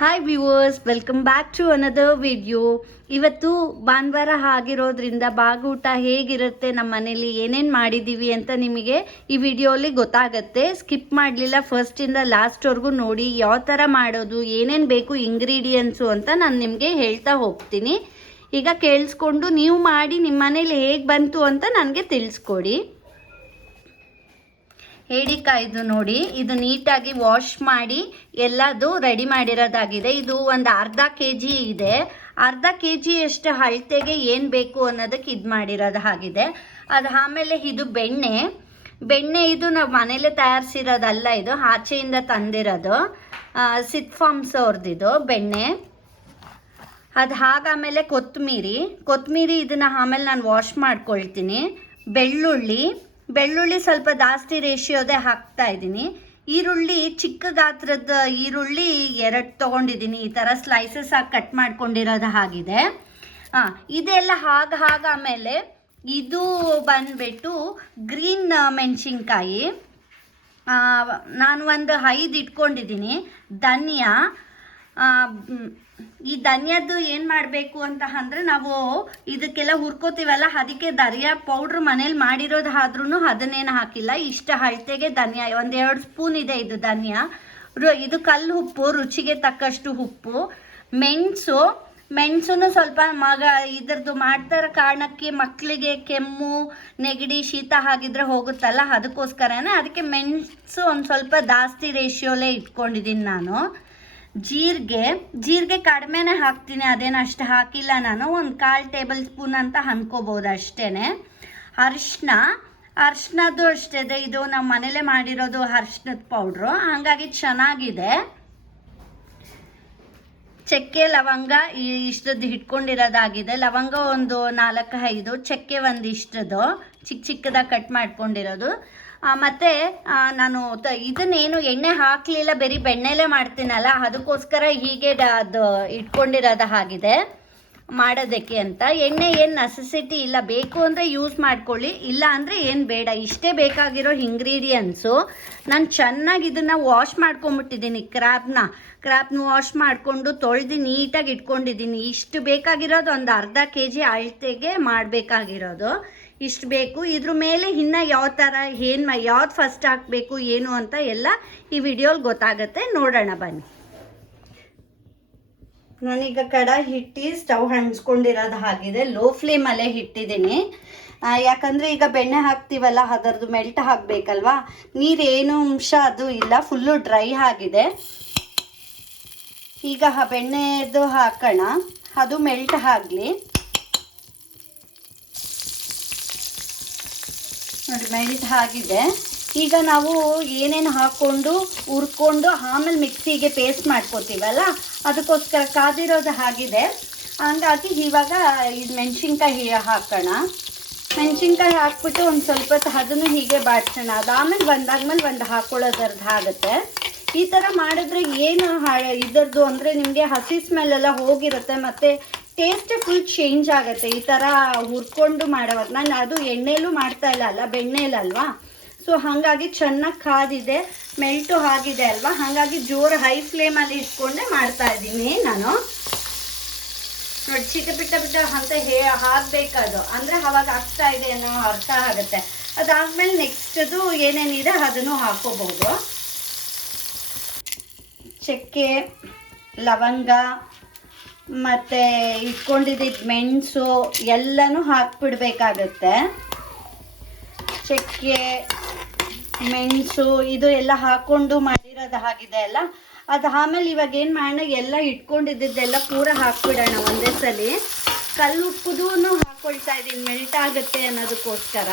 Hi viewers, welcome back to another video. ಇವತ್ತು ಭಾನುವಾರ ಆಗಿರೋದ್ರಿಂದ ಬಾಗೂಟ ಹೇಗಿರುತ್ತೆ, ನಮ್ಮ ಮನೇಲಿ ಏನೇನು ಮಾಡಿದ್ದೀವಿ ಅಂತ ನಿಮಗೆ ಈ ವಿಡಿಯೋಲಿ ಗೊತ್ತಾಗುತ್ತೆ. ಸ್ಕಿಪ್ ಮಾಡಲಿಲ್ಲ, ಫಸ್ಟಿಂದ ಲಾಸ್ಟ್ವರೆಗೂ ನೋಡಿ. ಯಾವ ಥರ ಮಾಡೋದು, ಏನೇನು ಬೇಕು ಇಂಗ್ರೀಡಿಯೆಂಟ್ಸು ಅಂತ ನಾನು ನಿಮಗೆ ಹೇಳ್ತಾ ಹೋಗ್ತೀನಿ. ಈಗ ಕೇಳಿಸ್ಕೊಂಡು ನೀವು ಮಾಡಿ ನಿಮ್ಮ ಮನೇಲಿ ಹೇಗೆ ಬಂತು ಅಂತ ನನಗೆ ತಿಳಿಸ್ಕೊಡಿ. ಏಡಿಕಾಯ್ದು ನೋಡಿ, ಇದು ನೀಟಾಗಿ ವಾಶ್ ಮಾಡಿ ಎಲ್ಲದು ರೆಡಿ ಮಾಡಿರೋದಾಗಿದೆ. ಇದು ಒಂದು ಅರ್ಧ KG ಇದೆ. ಅರ್ಧ KG ಅಷ್ಟು ಅಳತೆಗೆ ಏನು ಬೇಕು ಅನ್ನೋದಕ್ಕೆ ಇದು ಮಾಡಿರೋದು ಆಗಿದೆ. ಅದು ಆಮೇಲೆ ಇದು ಬೆಣ್ಣೆ ಇದು ನಾವು ಮನೇಲೆ ತಯಾರಿಸಿರೋದಲ್ಲ, ಇದು ಆಚೆಯಿಂದ ತಂದಿರೋದು, ಸಿತ್ ಫಾರ್ಮ್ಸ್ ಅವ್ರದ್ದಿದು ಬೆಣ್ಣೆ. ಅದು ಆಮೇಲೆ ಕೊತ್ತಂಬರಿ ಇದನ್ನು ಆಮೇಲೆ ನಾನು ವಾಶ್ ಮಾಡ್ಕೊಳ್ತೀನಿ. ಬೆಳ್ಳುಳ್ಳಿ ಸ್ವಲ್ಪ ಜಾಸ್ತಿ ರೇಷಿಯೋದೇ ಹಾಕ್ತಾ ಇದ್ದೀನಿ. ಈರುಳ್ಳಿ ಚಿಕ್ಕ ಗಾತ್ರದ ಈರುಳ್ಳಿ 2 ತೊಗೊಂಡಿದ್ದೀನಿ. ಈ ಥರ ಸ್ಲೈಸಸ್ ಆಗಿ ಕಟ್ ಮಾಡ್ಕೊಂಡಿರೋದು ಆಗಿದೆ. ಇದೆಲ್ಲ ಆಮೇಲೆ ಇದು ಬಂದ್ಬಿಟ್ಟು ಗ್ರೀನ್ ಮೆಣಸಿನ್ಕಾಯಿ ನಾನು ಒಂದು 5 ಇಟ್ಕೊಂಡಿದ್ದೀನಿ. ಧನಿಯಾ, ಈ ಧನಿಯಾದ್ದು ಏನು ಮಾಡಬೇಕು ಅಂತ ಅಂದರೆ, ನಾವು ಇದಕ್ಕೆಲ್ಲ ಹುರ್ಕೋತೀವಲ್ಲ, ಅದಕ್ಕೆ ಧನಿಯಾ ಪೌಡ್ರ್ ಮನೇಲಿ ಮಾಡಿರೋದು ಆದ್ರೂ ಅದನ್ನೇನು ಹಾಕಿಲ್ಲ. ಇಷ್ಟ ಅಳತೆಗೆ ಧನಿಯಾ 1-2 ಸ್ಪೂನ್ ಇದೆ. ಇದು ಧನಿಯಾ, ಇದು ಕಲ್ಲು ಉಪ್ಪು, ರುಚಿಗೆ ತಕ್ಕಷ್ಟು ಉಪ್ಪು. ಮೆಣಸು ಸ್ವಲ್ಪ ಇದ್ರದ್ದು ಮಾಡ್ತಾರ ಕಾರಣಕ್ಕೆ ಮಕ್ಕಳಿಗೆ ಕೆಮ್ಮು ನೆಗಡಿ ಶೀತ ಆಗಿದ್ರೆ ಹೋಗುತ್ತಲ್ಲ, ಅದಕ್ಕೋಸ್ಕರನೇ ಅದಕ್ಕೆ ಮೆಣಸು ಒಂದು ಸ್ವಲ್ಪ ಜಾಸ್ತಿ ರೇಷಿಯೋಲೇ ಇಟ್ಕೊಂಡಿದ್ದೀನಿ ನಾನು. ಜೀರಿಗೆ ಕಡಿಮೆನೇ ಹಾಕ್ತೀನಿ, ಅದೇನು ಅಷ್ಟು ಹಾಕಿಲ್ಲ ನಾನು. ಒಂದು 1/4 ಟೇಬಲ್ ಸ್ಪೂನ್ ಅಂತ ಅನ್ಕೋಬೋದು ಅಷ್ಟೇ. ಅರಿಶಿನದ್ದು ಅಷ್ಟೇ ಇದೆ. ಇದು ನಮ್ಮ ಮನೇಲೆ ಮಾಡಿರೋದು ಅರಿಶಿನದ ಪೌಡ್ರು, ಹಾಗಾಗಿ ಚೆನ್ನಾಗಿದೆ. ಚಕ್ಕೆ ಲವಂಗ ಇಷ್ಟದ್ದು ಇಟ್ಕೊಂಡಿರೋದಾಗಿದೆ. ಲವಂಗ ಒಂದು 4-5, ಚಕ್ಕೆ ಒಂದಿಷ್ಟದು ಚಿಕ್ಕದಾಗಿ ಕಟ್ ಮಾಡ್ಕೊಂಡಿರೋದು. ಮತ್ತು ನಾನು ಇದನ್ನೇನು ಎಣ್ಣೆ ಹಾಕಲಿಲ್ಲ, ಬರೀ ಬೆಣ್ಣೆಲೇ ಮಾಡ್ತೀನಲ್ಲ, ಅದಕ್ಕೋಸ್ಕರ ಹೀಗೆ ಅದು ಇಟ್ಕೊಂಡಿರೋದು ಆಗಿದೆ ಮಾಡೋದಕ್ಕೆ ಅಂತ. ಎಣ್ಣೆ ಏನು ನೆಸೆಸಿಟಿ ಇಲ್ಲ, ಬೇಕು ಅಂದರೆ ಯೂಸ್ ಮಾಡ್ಕೊಳ್ಳಿ, ಇಲ್ಲ ಅಂದರೆ ಏನು ಬೇಡ. ಇಷ್ಟೇ ಬೇಕಾಗಿರೋ ಇಂಗ್ರೀಡಿಯೆಂಟ್ಸು. ನಾನು ಚೆನ್ನಾಗಿ ಇದನ್ನು ವಾಶ್ ಮಾಡ್ಕೊಂಬಿಟ್ಟಿದ್ದೀನಿ. ಕ್ರ್ಯಾಬ್ನ ವಾಶ್ ಮಾಡಿಕೊಂಡು ತೊಳೆದು ನೀಟಾಗಿ ಇಟ್ಕೊಂಡಿದ್ದೀನಿ. ಇಷ್ಟು ಬೇಕಾಗಿರೋದು ಒಂದು ಅರ್ಧ KG ಅಳತೆಗೆ ಮಾಡಬೇಕಾಗಿರೋದು ಇಷ್ಟು ಬೇಕು. ಇದ್ರ ಮೇಲೆ ಇನ್ನು ಯಾವ ಥರ ಯಾವ್ದು ಫಸ್ಟ್ ಹಾಕಬೇಕು ಏನು ಅಂತ ಎಲ್ಲ ಈ ವಿಡಿಯೋಲಿ ಗೊತ್ತಾಗುತ್ತೆ. ನೋಡೋಣ ಬನ್ನಿ. ನಾನೀಗ ಕಡಾಯಿ ಇಟ್ಟು ಸ್ಟವ್ ಹಂಚ್ಕೊಂಡಿರೋದು ಆಗಿದೆ. ಲೋ ಫ್ಲೇಮಲ್ಲೇ ಇಟ್ಟಿದ್ದೀನಿ. ಯಾಕಂದರೆ ಈಗ ಬೆಣ್ಣೆ ಹಾಕ್ತೀವಲ್ಲ, ಅದರದ್ದು ಮೆಲ್ಟ್ ಹಾಕಬೇಕಲ್ವಾ. ನೀರೇನು ಅಂಶ ಅದು ಇಲ್ಲ, ಫುಲ್ಲು ಡ್ರೈ ಆಗಿದೆ. ಈಗ ಬೆಣ್ಣೆದು ಹಾಕೋಣ, ಅದು ಮೆಲ್ಟ್ ಆಗಲಿ. ನೋಡಿ, ಮೆಲ್ಟ್ ಆಗಿದೆ. ಈಗ ನಾವು ಏನೇನು ಹಾಕ್ಕೊಂಡು ಹುರ್ಕೊಂಡು ಆಮೇಲೆ ಮಿಕ್ಸಿಗೆ ಪೇಸ್ಟ್ ಮಾಡ್ಕೋತೀವಲ್ಲ, ಅದಕ್ಕೋಸ್ಕರ ಕಾದಿರೋದು ಆಗಿದೆ. ಹಂಗಾಗಿ ಇವಾಗ ಇದು ಮೆಣಸಿನ್ಕಾಯಿ ಹಾಕೋಣ. ಮೆಣಸಿನ್ಕಾಯಿ ಹಾಕ್ಬಿಟ್ಟು ಒಂದು ಸ್ವಲ್ಪ ಹೊತ್ತು ಅದನ್ನು ಹೀಗೆ ಬಾಡ್ಸೋಣ. ಅದಾದಮೇಲೆ ಒಂದು ಹಾಕ್ಕೊಳ್ಳೋದ್ರದ್ದು ಆಗುತ್ತೆ. ಈ ಥರ ಮಾಡಿದ್ರೆ ಏನು ಇದರದ್ದು ಅಂದರೆ ನಿಮಗೆ ಹಸಿ ಸ್ಮೆಲ್ಲೆಲ್ಲ ಹೋಗಿರುತ್ತೆ, ಮತ್ತು ಟೇಸ್ಟ್ ಫುಲ್ ಚೇಂಜ್ ಆಗುತ್ತೆ ಈ ಥರ ಹುರ್ಕೊಂಡು ಮಾಡೋವಾಗ. ನಾನು ಅದು ಎಣ್ಣೆಲೂ ಮಾಡ್ತಾ ಇಲ್ಲ, ಬೆಣ್ಣೆಲಲ್ವಾ. ಸೊ ಹಾಗಾಗಿ ಚೆನ್ನಾಗಿ ಕಾದಿದೆ, ಮೆಲ್ಟು ಆಗಿದೆ ಅಲ್ವಾ. ಹಾಗಾಗಿ ಜೋರು ಹೈ ಫ್ಲೇಮಲ್ಲಿ ಇಟ್ಕೊಂಡೆ ಮಾಡ್ತಾ ಇದ್ದೀನಿ ನಾನು. ನೋಡಿ, ಬಿಟ್ಟ ಅಂತ ಹಾಕಬೇಕದು, ಅಂದರೆ ಅವಾಗ ಆಗ್ತಾ ಇದೆ ಅನ್ನೋ ಅರ್ಥ ಆಗುತ್ತೆ. ಅದಾದಮೇಲೆ ನೆಕ್ಸ್ಟದು ಏನೇನಿದೆ ಅದನ್ನು ಹಾಕೋಬಹುದು. ಚಕ್ಕೆ, ಲವಂಗ ಮತ್ತು ಇಟ್ಕೊಂಡಿದ್ದ ಮೆಣಸು ಎಲ್ಲನೂ ಹಾಕ್ಬಿಡ್ಬೇಕಾಗತ್ತೆ. ಚಕ್ಕೆ, ಮೆಣಸು ಇದು ಎಲ್ಲ ಹಾಕ್ಕೊಂಡು ಮಾಡಿರೋದು ಆಗಿದೆ ಅಲ್ಲ. ಅದು ಆಮೇಲೆ ಇವಾಗ ಏನು ಮಾಡೋಣ, ಎಲ್ಲ ಇಟ್ಕೊಂಡಿದ್ದೆಲ್ಲ ಪೂರ ಹಾಕ್ಬಿಡೋಣ ಒಂದೇ ಸಲ. ಕಲ್ಲು ಉಪ್ಪುದೂ ಹಾಕ್ಕೊಳ್ತಾ ಇದ್ದೀನಿ, ಮೆಲ್ಟ್ ಆಗುತ್ತೆ ಅನ್ನೋದಕ್ಕೋಸ್ಕರ.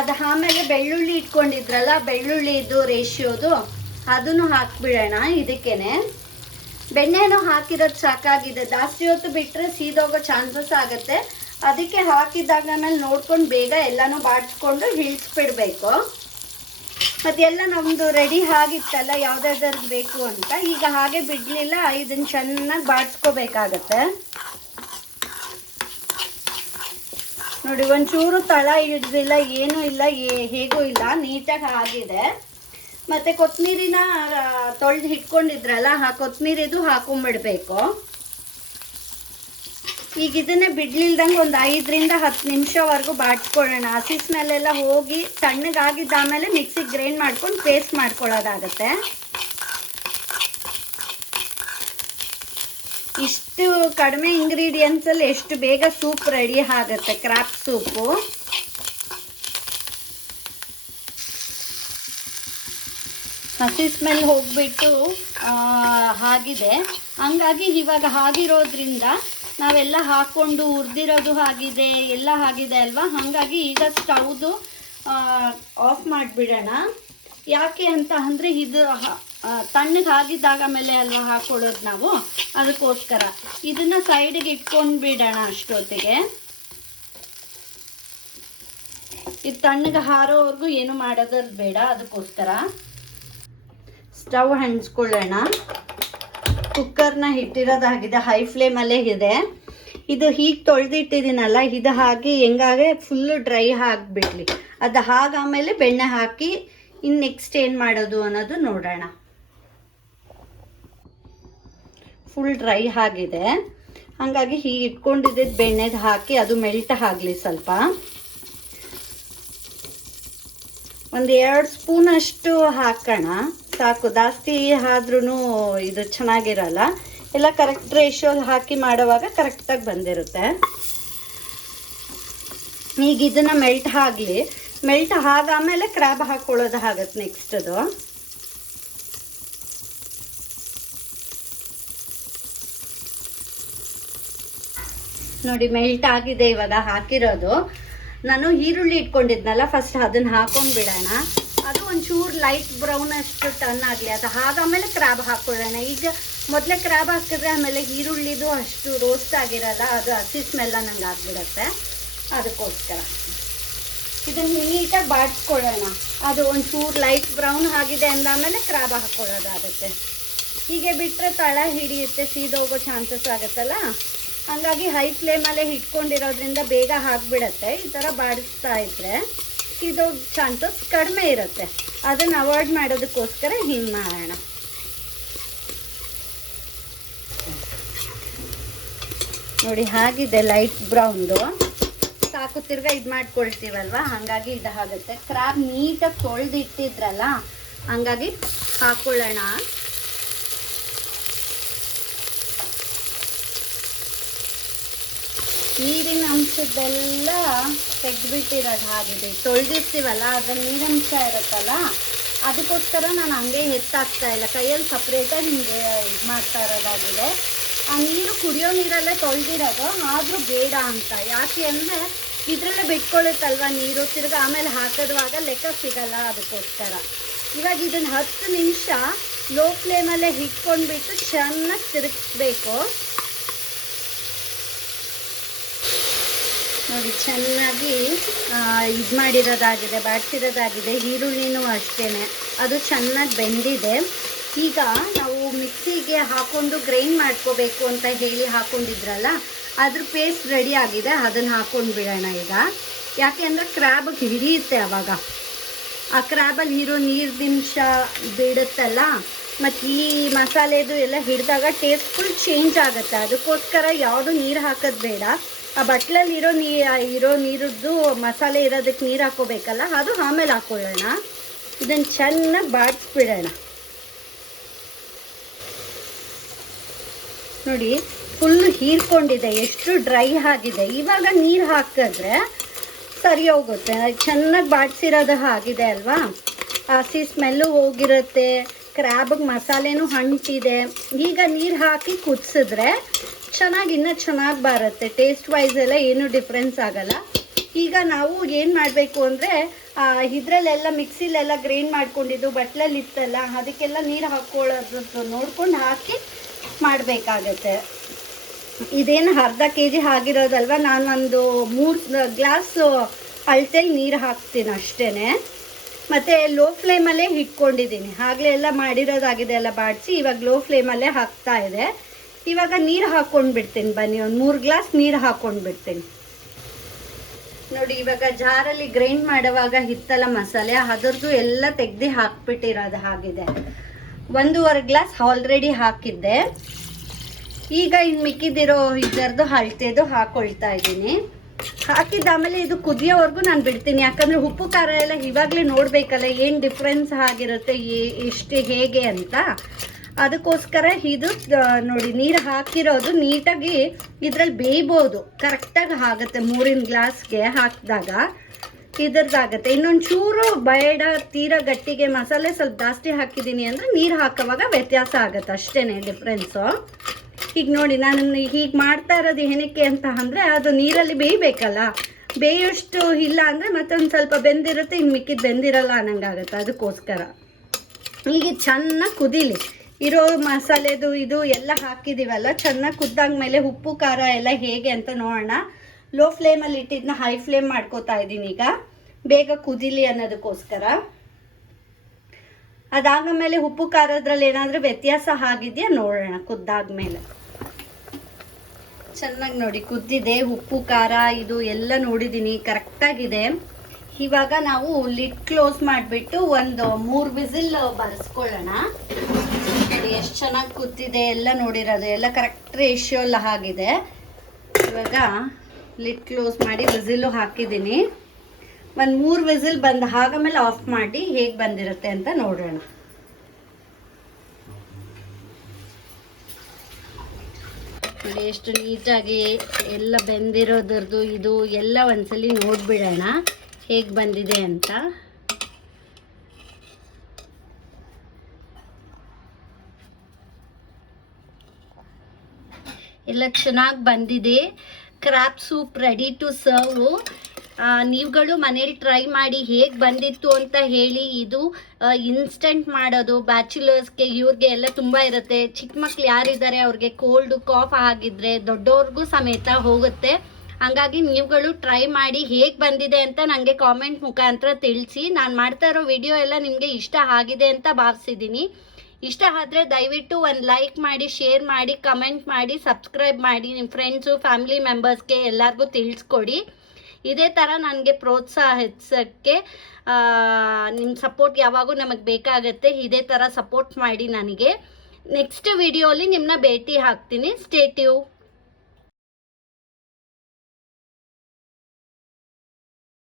ಅದು ಆಮೇಲೆ ಬೆಳ್ಳುಳ್ಳಿ ಇಟ್ಕೊಂಡಿದ್ರಲ್ಲ, ಬೆಳ್ಳುಳ್ಳಿದು ರೇಷಿಯೋದು ಅದನ್ನು ಹಾಕ್ಬಿಡೋಣ. ಇದಕ್ಕೇನೆ ಬೆಣ್ಣೆನೂ ಹಾಕಿರೋದು ಸಾಕಾಗಿದೆ. ಜಾಸ್ತಿ ಹೊತ್ತು ಬಿಟ್ಟರೆ ಸೀದೋಗೋ ಚಾನ್ಸಸ್ ಆಗುತ್ತೆ. ಅದಕ್ಕೆ ಹಾಕಿದಾಗ ಆಮೇಲೆ ನೋಡ್ಕೊಂಡು ಬೇಗ ಎಲ್ಲನೂ ಬಾಡಿಸ್ಕೊಂಡು ಇಳಿಸ್ಬಿಡ್ಬೇಕು. ಅದೆಲ್ಲ ನಮ್ಮದು ರೆಡಿ ಆಗಿತ್ತಲ್ಲ, ಯಾವುದಾದ್ರದ್ದು ಬೇಕು ಅಂತ. ಈಗ ಹಾಗೆ ಬಿಡಲಿಲ್ಲ, ಇದನ್ನು ಚೆನ್ನಾಗಿ ಬಾಡಿಸ್ಕೋಬೇಕಾಗತ್ತೆ. ನೋಡಿ, ಒಂಚೂರು ತಳ ಹಿಡಿದಿಲ್ಲ, ಏನೂ ಇಲ್ಲ, ಹೇಗೂ ಇಲ್ಲ, ನೀಟಾಗಿ ಆಗಿದೆ. ಮತ್ತು ಕೊತ್ತಂಬರಿನ ತೊಳೆದು ಇಟ್ಕೊಂಡಿದ್ರಲ್ಲ ಆ ಕೊತ್ತಂಬರಿದು ಹಾಕೊಂಡ್ಬಿಡ್ಬೇಕು. ಈಗ ಇದನ್ನೇ ಬಿಡ್ಲಿಲ್ದಂಗೆ ಒಂದು 5ರಿಂದ 10 ನಿಮಿಷವರೆಗೂ ಬಾಡಿಸ್ಕೊಳ್ಳೋಣ. ಹಸಿ ಸ್ಮೆಲ್ಲೆಲ್ಲ ಹೋಗಿ ತಣ್ಣಗಾಗಿದ್ದಾದಮೇಲೆ ಮಿಕ್ಸಿಗೆ ಗ್ರೈಂಡ್ ಮಾಡ್ಕೊಂಡು ಪೇಸ್ಟ್ ಮಾಡ್ಕೊಳ್ಳೋದಾಗತ್ತೆ. ಇಷ್ಟು ಕಡಿಮೆ ಇಂಗ್ರೀಡಿಯೆಂಟ್ಸಲ್ಲಿ ಎಷ್ಟು ಬೇಗ ಸೂಪ್ ರೆಡಿ ಆಗುತ್ತೆ, ಕ್ರಾಬ್ ಸೂಪು. ಹಸಿ ಸ್ಮೆಲ್ ಹೋಗ್ಬಿಟ್ಟು ಆಗಿದೆ. ಹಂಗಾಗಿ ಇವಾಗ ಆಗಿರೋದ್ರಿಂದ ನಾವೆಲ್ಲ ಹಾಕ್ಕೊಂಡು ಹುರಿದಿರೋದು ಆಗಿದೆ, ಎಲ್ಲ ಆಗಿದೆ ಅಲ್ವಾ. ಹಾಗಾಗಿ ಈಗ ಸ್ಟವ್ದು ಆಫ್ ಮಾಡಿಬಿಡೋಣ. ಯಾಕೆ ಅಂತ ಅಂದರೆ ಇದು ತಣ್ಣಗಾಗಿದ್ದಾಗ ಮೇಲೆ ಅಲ್ವಾ ಹಾಕ್ಕೊಳ್ಳೋದು ನಾವು, ಅದಕ್ಕೋಸ್ಕರ ಇದನ್ನು ಸೈಡಿಗೆ ಇಟ್ಕೊಂಡು ಬಿಡೋಣ. ಅಷ್ಟೊತ್ತಿಗೆ ಇದು ತಣ್ಣಗೆ ಹಾರೋವರೆಗೂ ಏನು ಮಾಡೋದ್ರಲ್ಲಿ ಬೇಡ, ಅದಕ್ಕೋಸ್ಕರ ಸ್ಟವ್ ಹಂಚ್ಕೊಳ್ಳೋಣ. ಕುಕ್ಕರ್ನ ಇಟ್ಟಿರೋದಾಗಿದೆ, ಹೈ ಫ್ಲೇಮಲ್ಲೇ ಇದೆ. ಇದು ಹೀಗೆ ತೊಳೆದಿಟ್ಟಿದ್ದೀನಲ್ಲ, ಇದು ಹಾಕಿ ಹೆಂಗಾಗೆ ಫುಲ್ಲು ಡ್ರೈ ಆಗಿಬಿಡ್ಲಿ. ಅದು ಆಮೇಲೆ ಬೆಣ್ಣೆ ಹಾಕಿ ಇನ್ನು ನೆಕ್ಸ್ಟ್ ಏನು ಮಾಡೋದು ಅನ್ನೋದು ನೋಡೋಣ. ಫುಲ್ ಡ್ರೈ ಆಗಿದೆ, ಹಾಗಾಗಿ ಹೀಗೆ ಇಟ್ಕೊಂಡಿದ್ದು ಬೆಣ್ಣೆದು ಹಾಕಿ ಅದು ಮೆಲ್ಟ್ ಆಗಲಿ ಸ್ವಲ್ಪ. ಒಂದು 2 ಸ್ಪೂನಷ್ಟು ಹಾಕೋಣ ಸಾಕು, ಜಾಸ್ತಿ ಆದ್ರೂ ಇದು ಚೆನ್ನಾಗಿರಲ್ಲ. ಎಲ್ಲ ಕರೆಕ್ಟ್ ರೇಷಿಯೋ ಹಾಕಿ ಮಾಡುವಾಗ ಕರೆಕ್ಟಾಗಿ ಬಂದಿರುತ್ತೆ. ಈಗ ಇದನ್ನು ಮೆಲ್ಟ್ ಆಗಲಿ. ಮೆಲ್ಟ್ ಆಗಾಮೇಲೆ ಕ್ರ್ಯಾಬ್ ಹಾಕ್ಕೊಳ್ಳೋದು ಆಗತ್ತೆ ನೆಕ್ಸ್ಟದು. ನೋಡಿ ಮೆಲ್ಟ್ ಆಗಿದೆ ಇವಾಗ ಹಾಕಿರೋದು. ನಾನು ಈರುಳ್ಳಿ ಇಟ್ಕೊಂಡಿದ್ನಲ್ಲ ಫಸ್ಟ್ ಅದನ್ನು ಹಾಕೊಂಡು ಬಿಡೋಣ. ಅದು ಒಂಚೂರು ಲೈಟ್ ಬ್ರೌನ್ ಅಷ್ಟು ಟರ್ನ್ ಆಗಲಿ. ಅದು ಆಮೇಲೆ ಕ್ರ್ಯಾಬ್ ಹಾಕ್ಕೊಳ್ಳೋಣ. ಈಗ ಮೊದಲೇ ಕ್ರ್ಯಾಬ್ ಹಾಕಿದ್ರೆ ಆಮೇಲೆ ಈರುಳ್ಳಿದು ಅಷ್ಟು ರೋಸ್ಟ್ ಆಗಿರಲ್ಲ, ಅದು ಹಸಿ ಸ್ಮೆಲ್ಲ ನಂಗೆ ಆಗಿಬಿಡುತ್ತೆ. ಅದಕ್ಕೋಸ್ಕರ ಇದನ್ನು ನೀಟಾಗಿ ಬಾಡಿಸ್ಕೊಳ್ಳೋಣ. ಅದು ಒಂಚೂರು ಲೈಟ್ ಬ್ರೌನ್ ಆಗಿದೆ ಅಂದಾಮೇಲೆ ಕ್ರ್ಯಾಬ್ ಹಾಕ್ಕೊಳ್ಳೋದಾಗುತ್ತೆ. ಹೀಗೆ ಬಿಟ್ಟರೆ ತಳ ಹಿಡಿಯುತ್ತೆ, ಸೀದೋಗೋ ಚಾನ್ಸಸ್ ಆಗುತ್ತಲ್ಲ. ಹಾಗಾಗಿ ಹೈ ಫ್ಲೇಮಲ್ಲೇ ಇಟ್ಕೊಂಡಿರೋದ್ರಿಂದ ಬೇಗ ಆಗಿಬಿಡತ್ತೆ. ಈ ಥರ ಬಾಡಿಸ್ತಾ ಇದ್ದರೆ ಸೀದೋ ಚಾನ್ಸಸ್ ಕಡಿಮೆ ಇರುತ್ತೆ. ಅದನ್ನು ಅವಾಯ್ಡ್ ಮಾಡೋದಕ್ಕೋಸ್ಕರ ಹಿಂಗೆ ಮಾಡೋಣ. ನೋಡಿ ಆಗಿದೆ ಲೈಟ್ ಬ್ರೌನ್ದು, ಸಾಕು. ತಿರ್ಗಾ ಇದು ಮಾಡ್ಕೊಳ್ತೀವಲ್ವ, ಹಾಗಾಗಿ ಇದು ಆಗುತ್ತೆ. ಕ್ರ್ಯಾಬ್ ನೀಟಾಗಿ ತೊಳೆದಿಟ್ಟಿದ್ರಲ್ಲ, ಹಂಗಾಗಿ ಹಾಕ್ಕೊಳ್ಳೋಣ. ನೀರಿನ ಅಂಶದ್ದೆಲ್ಲ ತೆಗೆದುಬಿಟ್ಟಿರೋದು ಆಗಿದೆ. ತೊಳೆದಿರ್ತೀವಲ್ಲ, ಅದ್ರ ನೀರಂಶ ಇರುತ್ತಲ್ಲ, ಅದಕ್ಕೋಸ್ಕರ ನಾನು ಹಂಗೆ ಎತ್ತಾಗ್ತಾ ಇಲ್ಲ, ಕೈಯಲ್ಲಿ ಸಪ್ರೇಟಾಗಿ ಹಿಂಗೆ ಇದು ಮಾಡ್ತಾ ಇರೋದಾಗಿದೆ. ಆ ನೀರು ಕುಡಿಯೋ ನೀರಲ್ಲೇ ತೊಳೆದಿರೋದು, ಆದರೂ ಬೇಡ ಅಂತ. ಯಾಕೆ ಅಂದರೆ ಇದರಲ್ಲೇ ಬಿಟ್ಕೊಳ್ಳುತ್ತಲ್ವ ನೀರು, ತಿರ್ಗಿ ಆಮೇಲೆ ಹಾಕೋದುವಾಗ ಲೆಕ್ಕ ಸಿಗಲ್ಲ. ಅದಕ್ಕೋಸ್ಕರ ಇವಾಗ ಇದನ್ನು 10 ನಿಮಿಷ ಲೋ ಫ್ಲೇಮಲ್ಲೇ ಇಟ್ಕೊಂಡ್ಬಿಟ್ಟು ಚೆನ್ನಾಗಿ ತಿರುಗಿಸ್ಬೇಕು. ನೋಡಿ ಚೆನ್ನಾಗಿ ಇದು ಮಾಡಿರೋದಾಗಿದೆ, ಬಾಡಿಸಿರೋದಾಗಿದೆ. ಈರುಳ್ಳಿನೂ ಅಷ್ಟೇ, ಅದು ಚೆನ್ನಾಗಿ ಬೆಂದಿದೆ. ಈಗ ನಾವು ಮಿಕ್ಸಿಗೆ ಹಾಕ್ಕೊಂಡು ಗ್ರೈಂಡ್ ಮಾಡ್ಕೋಬೇಕು ಅಂತ ಹೇಳಿ ಹಾಕ್ಕೊಂಡಿದ್ರಲ್ಲ, ಅದ್ರ ಪೇಸ್ಟ್ ರೆಡಿ ಆಗಿದೆ. ಅದನ್ನು ಹಾಕ್ಕೊಂಡು ಬಿಡೋಣ ಈಗ. ಯಾಕೆ ಅಂದರೆ ಕ್ರ್ಯಾಬಿಗೆ ಹಿಡಿಯುತ್ತೆ ಆವಾಗ. ಆ ಕ್ರ್ಯಾಬಲ್ಲಿ ಇರೋ ನೀರಿನಂಶ ಬಿಡುತ್ತಲ್ಲ, ಮತ್ತು ಈ ಮಸಾಲೆದು ಎಲ್ಲ ಹಿಡಿದಾಗ ಟೇಸ್ಟ್ ಫುಲ್ ಚೇಂಜ್ ಆಗುತ್ತೆ. ಅದಕ್ಕೋಸ್ಕರ ಯಾವುದು ನೀರು ಹಾಕೋದು ಬೇಡ. ಆ ಬಟ್ಲಲ್ಲಿ ಇರೋ ನೀರದ್ದು ಮಸಾಲೆ ಇರೋದಕ್ಕೆ ನೀರು ಹಾಕೋಬೇಕಲ್ಲ, ಅದು ಆಮೇಲೆ ಹಾಕ್ಕೊಳ್ಳೋಣ. ಇದನ್ನು ಚೆನ್ನಾಗಿ ಬಾಡಿಸ್ಬಿಡೋಣ. ನೋಡಿ ಫುಲ್ಲು ಹೀರ್ಕೊಂಡಿದೆ, ಎಷ್ಟು ಡ್ರೈ ಆಗಿದೆ. ಇವಾಗ ನೀರು ಹಾಕಿದ್ರೆ ಸರಿ ಹೋಗುತ್ತೆ. ಚೆನ್ನಾಗಿ ಬಾಡಿಸಿರೋದು ಆಗಿದೆ ಅಲ್ವಾ, ಹಸಿ ಸ್ಮೆಲ್ಲು ಹೋಗಿರುತ್ತೆ, ಕ್ರ್ಯಾಬಿಗೆ ಮಸಾಲೆನೂ ಅಂಟಿದೆ. ಈಗ ನೀರು ಹಾಕಿ ಕುದಿಸಿದ್ರೆ ಇನ್ನೂ ಚೆನ್ನಾಗಿ ಬರುತ್ತೆ. ಟೇಸ್ಟ್ ವೈಸ್ ಎಲ್ಲ ಏನೂ ಡಿಫ್ರೆನ್ಸ್ ಆಗಲ್ಲ. ಈಗ ನಾವು ಏನು ಮಾಡಬೇಕು ಅಂದರೆ ಇದರಲ್ಲೆಲ್ಲ ಮಿಕ್ಸಿಲೆಲ್ಲ ಗ್ರೈಂಡ್ ಮಾಡ್ಕೊಂಡಿದ್ದು ಬಟ್ಲಲ್ಲಿ ಇತ್ತಲ್ಲ, ಅದಕ್ಕೆಲ್ಲ ನೀರು ಹಾಕ್ಕೊಳ್ಳೋದು ನೋಡ್ಕೊಂಡು ಹಾಕಿ ಮಾಡಬೇಕಾಗತ್ತೆ. ಇದೇನು ಅರ್ಧ kg ಆಗಿರೋದಲ್ವ, ನಾನು ಒಂದು 3 ಗ್ಲಾಸ್ ಅಳತೆಲಿ ನೀರು ಹಾಕ್ತೀನಿ ಅಷ್ಟೇ. ಮತ್ತು ಲೋ ಫ್ಲೇಮಲ್ಲೇ ಇಟ್ಕೊಂಡಿದ್ದೀನಿ, ಆಗಲೇ ಎಲ್ಲ ಮಾಡಿರೋದಾಗಿದೆ ಎಲ್ಲ ಬಾಡಿಸಿ. ಇವಾಗ ಲೋ ಫ್ಲೇಮಲ್ಲೇ ಹಾಕ್ತಾ ಇದೆ. ಇವಾಗ ನೀರು ಹಾಕ್ಕೊಂಡು ಬಿಡ್ತೀನಿ. ಬನ್ನಿ, ಒಂದು 3 ಗ್ಲಾಸ್ ನೀರು ಹಾಕ್ಕೊಂಡು ಬಿಡ್ತೀನಿ. ನೋಡಿ ಇವಾಗ ಜಾರಲ್ಲಿ ಗ್ರೈಂಡ್ ಮಾಡುವಾಗ ಹಿತ್ತಲ ಮಸಾಲೆ ಅದರದ್ದು ಎಲ್ಲ ತೆಗ್ದು ಹಾಕ್ಬಿಟ್ಟಿರೋದು ಆಗಿದೆ. 1.5 ಗ್ಲಾಸ್ ಆಲ್ರೆಡಿ ಹಾಕಿದ್ದೆ. ಈಗ ಇನ್ನು ಮಿಕ್ಕಿದಿರೋ ಇದರದ್ದು ಅಳತೆದು ಹಾಕೊಳ್ತಾ ಇದ್ದೀನಿ. ಹಾಕಿದ್ದಾಮೇಲೆ ಇದು ಕುದಿಯೋವರೆಗೂ ನಾನು ಬಿಡ್ತೀನಿ. ಯಾಕಂದರೆ ಉಪ್ಪು ಖಾರ ಎಲ್ಲ ಇವಾಗಲೇ ನೋಡಬೇಕಲ್ಲ ಏನು ಡಿಫ್ರೆನ್ಸ್ ಆಗಿರುತ್ತೆ, ಎಷ್ಟು ಹೇಗೆ ಅಂತ. ಅದಕ್ಕೋಸ್ಕರ ಇದು ನೋಡಿ ನೀರು ಹಾಕಿರೋದು ನೀಟಾಗಿ ಇದರಲ್ಲಿ ಬೇಯ್ಬೋದು, ಕರೆಕ್ಟಾಗಿ ಆಗುತ್ತೆ. 3 ಗ್ಲಾಸ್ಗೆ ಹಾಕಿದಾಗ ಇದ್ರದ್ದಾಗತ್ತೆ. ಇನ್ನೊಂದು ಚೂರು ಬೇಡ, ತೀರಾ ಗಟ್ಟಿಗೆ ಮಸಾಲೆ ಸ್ವಲ್ಪ ಜಾಸ್ತಿ ಹಾಕಿದ್ದೀನಿ ಅಂದರೆ ನೀರು ಹಾಕೋವಾಗ ವ್ಯತ್ಯಾಸ ಆಗುತ್ತೆ, ಅಷ್ಟೇ ಡಿಫ್ರೆನ್ಸು. ಈಗ ನೋಡಿ ನಾನು ಹೀಗೆ ಮಾಡ್ತಾ ಇರೋದು ಏನಕ್ಕೆ ಅಂತ ಅಂದರೆ ಅದು ನೀರಲ್ಲಿ ಬೇಯಬೇಕಲ್ಲ, ಬೇಯೋಷ್ಟು ಇಲ್ಲ ಅಂದರೆ ಮತ್ತೊಂದು ಸ್ವಲ್ಪ ಬೆಂದಿರುತ್ತೆ, ಇನ್ನು ಮಿಕ್ಕಿದ್ದು ಬೆಂದಿರಲ್ಲ ಅನ್ನಂಗಾಗುತ್ತೆ. ಅದಕ್ಕೋಸ್ಕರ ಈಗ ಚೆನ್ನಾಗಿ ಕುದೀಲಿ. ಇರೋ ಮಸಾಲೆದು ಇದು ಎಲ್ಲ ಹಾಕಿದ್ದೀವಲ್ಲ, ಚೆನ್ನಾಗಿ ಕುದ್ದಾದ್ಮೇಲೆ ಉಪ್ಪು ಖಾರ ಎಲ್ಲ ಹೇಗೆ ಅಂತ ನೋಡೋಣ. ಲೋ ಫ್ಲೇಮಲ್ಲಿ ಇಟ್ಟಿದ್ದನ್ನ ಹೈ ಫ್ಲೇಮ್ ಮಾಡ್ಕೋತಾ ಇದ್ದೀನಿ ಈಗ, ಬೇಗ ಕುದೀಲಿ ಅನ್ನೋದಕ್ಕೋಸ್ಕರ. ಅದಾದಮೇಲೆ ಉಪ್ಪು ಖಾರದ್ರಲ್ಲಿ ಏನಾದರೂ ವ್ಯತ್ಯಾಸ ಆಗಿದೆಯಾ ನೋಡೋಣ ಕುದ್ದಾದ್ಮೇಲೆ. ಚೆನ್ನಾಗಿ ನೋಡಿ ಕುದ್ದಿದೆ, ಉಪ್ಪು ಖಾರ ಇದು ಎಲ್ಲ ನೋಡಿದ್ದೀನಿ, ಕರೆಕ್ಟಾಗಿದೆ. ಇವಾಗ ನಾವು ಲಿಡ್ ಕ್ಲೋಸ್ ಮಾಡಿಬಿಟ್ಟು ಒಂದು 3 ವಿಸಿಲ್ ಬರೆಸ್ಕೊಳ್ಳೋಣ. ನೋಡಿ ಎಷ್ಟು ಚೆನ್ನಾಗಿ ಕುದ್ದಿದೆ ಎಲ್ಲ, ನೋಡಿರೋದು ಎಲ್ಲ ಕರೆಕ್ಟ್ ರೇಷಿಯೋಲ್ಲ ಆಗಿದೆ. ಇವಾಗ ಲಿಡ್ ಕ್ಲೋಸ್ ಮಾಡಿ ವಿಸಿಲು ಹಾಕಿದ್ದೀನಿ. ಒಂದು 3 ವಿಸಿಲ್ ಬಂದ ಆಮೇಲೆ ಆಫ್ ಮಾಡಿ ಹೇಗೆ ಬಂದಿರುತ್ತೆ ಅಂತ ನೋಡೋಣ. ನೋಡಿ ಎಷ್ಟು ನೀಟಾಗಿ ಎಲ್ಲ ಬೆಂದಿರೋದ್ರದ್ದು ಇದು ಎಲ್ಲ ಒಂದ್ಸಲಿ ನೋಡ್ಬಿಡೋಣ ಹೇಗೆ ಬಂದಿದೆ ಅಂತ. ಎಲ್ಲ ಚೆನ್ನಾಗಿ ಬಂದಿದೆ. Crab soup ready to serve. ನೀವುಗಳು ಮನೇಲಿ ಟ್ರೈ ಮಾಡಿ ಹೇಗೆ ಬಂದಿತ್ತು ಅಂತ ಹೇಳಿ. ಇದು ಇನ್ಸ್ಟೆಂಟ್ ಮಾಡೋದು ಬ್ಯಾಚುಲರ್ಸ್ಗೆ ಇವ್ರಿಗೆ ಎಲ್ಲ ತುಂಬ ಇರುತ್ತೆ. ಚಿಕ್ಕ ಮಕ್ಳು ಯಾರಿದ್ದಾರೆ ಅವ್ರಿಗೆ ಕೋಲ್ಡು ಕಾಫ್ ಆಗಿದ್ರೆ ದೊಡ್ಡವ್ರಿಗೂ ಸಮೇತ ಹೋಗುತ್ತೆ. ಹಾಗಾಗಿ ನೀವುಗಳು ಟ್ರೈ ಮಾಡಿ ಹೇಗೆ ಬಂದಿದೆ ಅಂತ ನನಗೆ ಕಾಮೆಂಟ್ ಮುಖಾಂತರ ತಿಳಿಸಿ. ನಾನು ಮಾಡ್ತಾ ಇರೋ ವಿಡಿಯೋ ಎಲ್ಲ ನಿಮಗೆ ಇಷ್ಟ ಆಗಿದೆ ಅಂತ ಭಾವಿಸಿದ್ದೀನಿ. ಇಷ್ಟ ಆದರೆ ದಯವಿಟ್ಟು ಒಂದು ಲೈಕ್ ಮಾಡಿ, ಶೇರ್ ಮಾಡಿ, ಕಮೆಂಟ್ ಮಾಡಿ, ಸಬ್ಸ್ಕ್ರೈಬ್ ಮಾಡಿ. ನಿಮ್ಮ ಫ್ರೆಂಡ್ಸು ಫ್ಯಾಮಿಲಿ ಮೆಂಬರ್ಸ್ಗೆ ಎಲ್ಲರಿಗೂ ತಿಳಿಸ್ಕೊಡಿ. ಇದೇ ಥರ ನನಗೆ ಪ್ರೋತ್ಸಾಹ ಹೆಚ್ಚೋಕ್ಕೆ ನಿಮ್ಮ ಸಪೋರ್ಟ್ ಯಾವಾಗೂ ನಮಗೆ ಬೇಕಾಗುತ್ತೆ. ಇದೇ ಥರ ಸಪೋರ್ಟ್ ಮಾಡಿ ನನಗೆ. ನೆಕ್ಸ್ಟ್ ವಿಡಿಯೋಲಿ ನಿಮ್ಮನ್ನ ಭೇಟಿ ಹಾಕ್ತೀನಿ. Stay tune.